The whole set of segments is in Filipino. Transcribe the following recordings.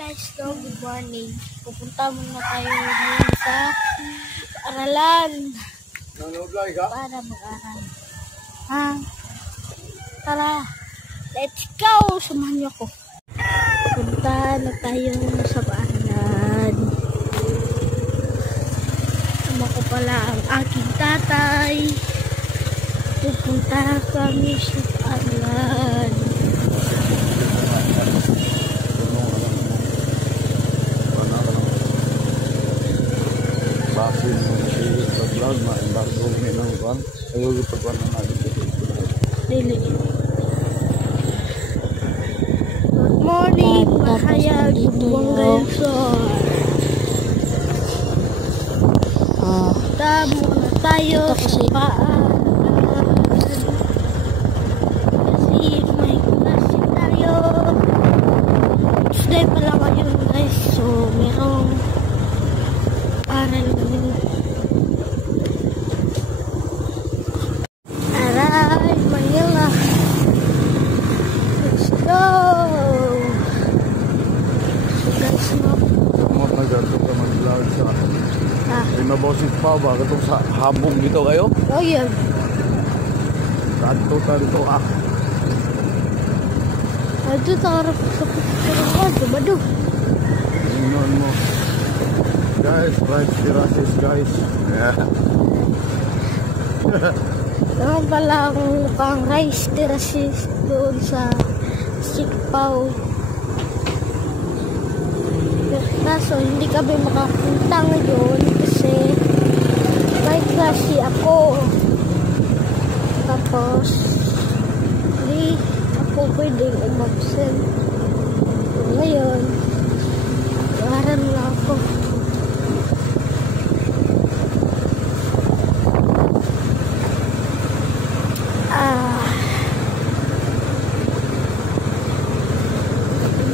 Guys, good morning. Pupunta muna tayo ngayon sa aralan para mag-aral. Tara, let's go! Samahan niyo ako. Pupunta na tayo sa aralan. Sama ko pala ang aking tatay. Pupunta kami sa aralan. Basin sa vlog, ma-embargo kami ng uwan. Ayaw ipagwan na natin dito. Dili. Good morning, mahayag Buangay Luzon. Punta muna tayo sa paan. Kasi may klase tayo. Tuesday pala ngayon guys. So, merong aral Aray, Manila. Let's go. So guys, no? Kamot na dyan ka mag-vlog sa ay mabosit pa ba? Katong sa habong dito kayo? Oh yeah. Kanto ta dito Ito tarap sa pagkakas. Bado. Inon mo. Guys, rice terraces guys. Naman pala ang mukhang rice terraces doon sa Sikpaw. Kaso hindi kami makapunta ngayon kasi may klase ako. Tapos hindi ako pwedeng umabsent. Ngayon, nag-aaral na ako.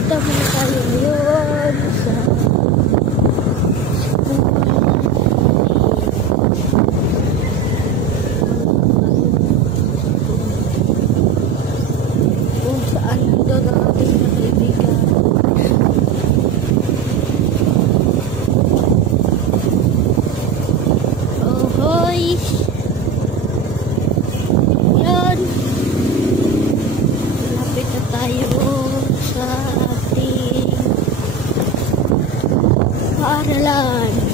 Punta muna tayo ngayon sa kung saan doon ang ating kaibigan. Oh, hoy! Yan! Malapit na tayo sa ating paaralan.